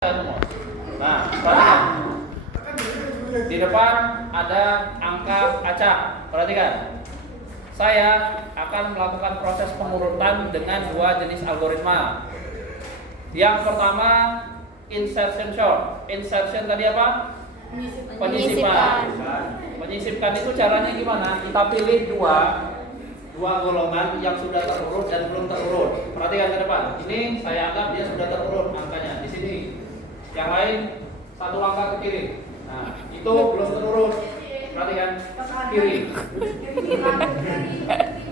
semua. Nah, perhatikan. Di depan ada angka acak. Perhatikan. Saya akan melakukan proses pengurutan dengan dua jenis algoritma. Yang pertama, insertion sort. Insertion tadi apa? Penyisipan. Menyisipkan itu caranya gimana? Kita pilih dua golongan yang sudah terurut dan belum terurut. Perhatikan ke depan. Ini saya anggap dia sudah terurut angkanya di sini. Yang lain satu langkah ke kiri. Nah, itu belum terurut. Perhatikan kiri.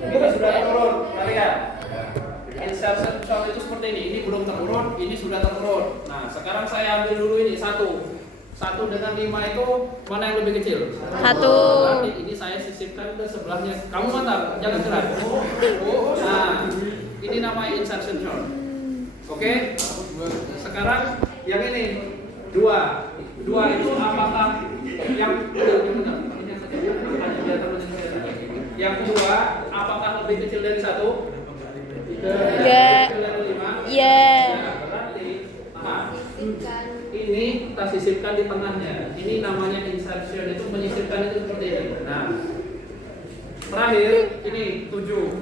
Ini sudah terurut. Perhatikan. Insertion sort itu seperti ini. Ini belum terurut, ini sudah terurut. Nah, sekarang saya ambil dulu ini satu dengan 5 itu mana yang lebih kecil? 1. Berarti ini saya sisipkan ke sebelahnya. Kamu mantap, jangan gerak. Nah, ini namanya insertion sort. Oke? Sekarang yang ini 2 itu apakah yang kedua apakah lebih kecil dari 1? Enggak. Kecil dari 5? Iya. Nah, berarti ini kita sisipkan di tengahnya. Ini namanya insertion, itu menyisipkan itu seperti ini. Nah, terakhir ini 7.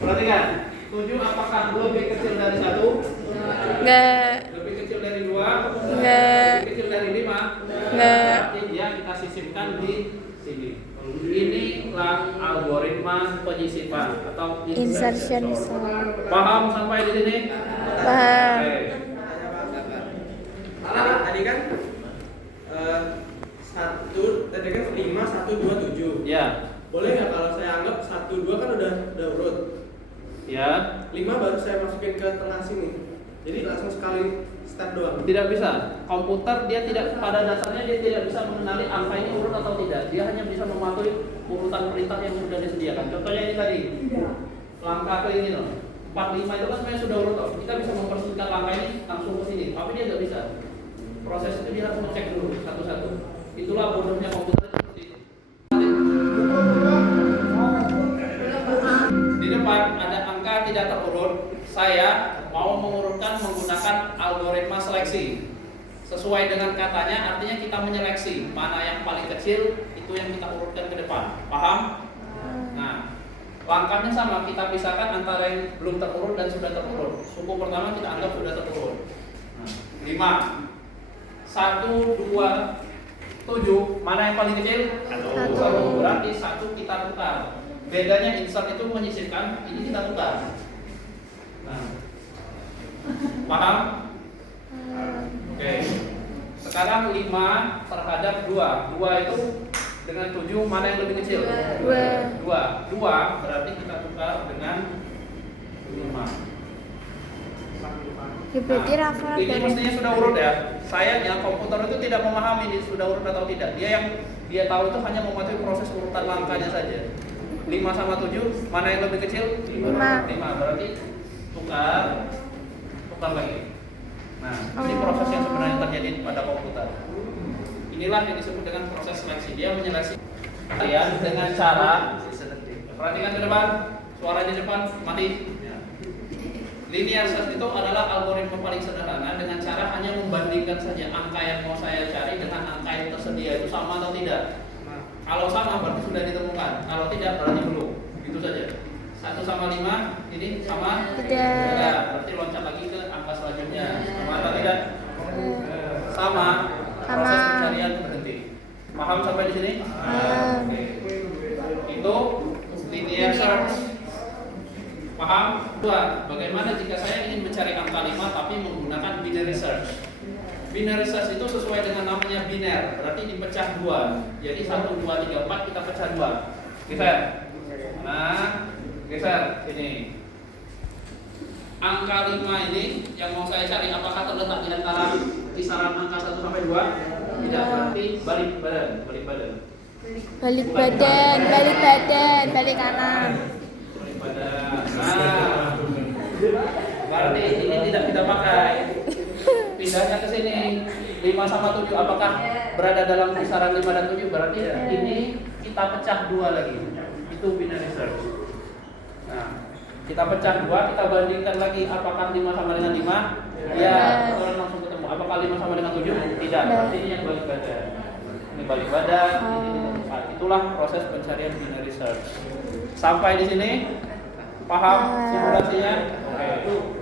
Perhatikan, 7 apakah lebih kecil dari 1? Enggak. Lebih kecil dari 2? Enggak. Lebih kecil dari 5? Enggak. Berarti dia kita sisipkan di sini. Inilah algoritma penyisipan atau Insertion sort. Paham sampai di sini? Paham. Oke. Tadi kan 5, 1, 2, 7. Ya. Boleh nggak kalau saya anggap 1, 2 kan udah urut. Ya. 5 baru saya masukin ke tengah sini. Jadi langsung sekali start doang. Tidak bisa. Komputer dia tidak, pada dasarnya dia tidak bisa mengenali angka ini urut atau tidak. Dia hanya bisa mematuhi urutan perintah yang sudah disediakan. Contohnya ini tadi. Langkah ke ini loh. 4, 5 itu kan sebenarnya sudah urut. Kita bisa mempersingkat langkah ini langsung ke sini, tapi dia tidak bisa. Proses itu dia harus ngecek dulu satu-satu. Itulah bodohnya komputer seperti itu. Di depan ada angka tidak terurut. Saya mau mengurutkan menggunakan algoritma seleksi. Sesuai dengan katanya, artinya kita menyeleksi mana yang paling kecil, itu yang kita urutkan ke depan. Paham? Nah, langkahnya sama, kita pisahkan antara yang belum terurut dan sudah terurut. Suku pertama kita anggap sudah terurut. Nah, 5, 1, 2, 7, mana yang paling kecil? 1. Berarti 1 kita tukar. Bedanya insert itu menyisipkan, ini kita tukar. Nah, paham? Oke. Sekarang 5 terhadap 2. 2 itu dengan 7 mana yang lebih kecil? 2 berarti kita tukar dengan 5. Berarti Rafa Ini mestinya sudah urut ya. Sayangnya komputer itu tidak memahami ini sudah urut atau tidak. Dia tahu itu hanya mematuhi proses urutan langkahnya saja. 5 sama 7 mana yang lebih kecil? 5 berarti tukar lagi. Nah, ini proses yang sebenarnya terjadi pada komputer. Inilah yang disebut dengan proses seleksi. Dia menyeleksi kalian dengan cara, perhatikan ke depan, suara di depan mati. Linear search itu adalah algoritma paling sederhana dengan cara hanya membandingkan saja angka yang mau saya cari dengan angka yang tersedia itu sama atau tidak. Kalau sama berarti sudah ditemukan, kalau tidak berarti belum. Gitu saja. 1 sama 5 ini sama? Tidak. Berarti loncat lagi ke angka selanjutnya. Sama atau tidak? Sama. Proses pencarian berhenti. Paham sampai di sini? Oke. Itu linear search. Paham? 2. Bagaimana jika saya ingin mencari angka 5 tapi menggunakan binary search? Binary search itu sesuai dengan namanya biner, berarti dipecah 2. Jadi 1, 2, 3, 4 kita pecah 2. Geser. Nah, geser sini. Angka 5 ini yang mau saya cari apakah terletak di antara kisaran angka 1 sampai 2? Tidak, berarti balik badan. Balik badan, balik kanan. Balik badan. Nah, berarti ini tidak kita pakai. Pindahnya ke sini. 5 sama 7 apakah berada dalam kisaran 5 dan 7? Berarti ini kita pecah 2 lagi. Itu binary search. Nah, kita pecah 2, kita bandingkan lagi apakah 5 sama dengan 5? Ya, langsung ketemu. Tidak, berarti ini yang balik badan. Ini balik badan, ini Oh. tidak tepat. Itulah proses pencarian binary search. Sampai di sini, paham simulasinya? Oke.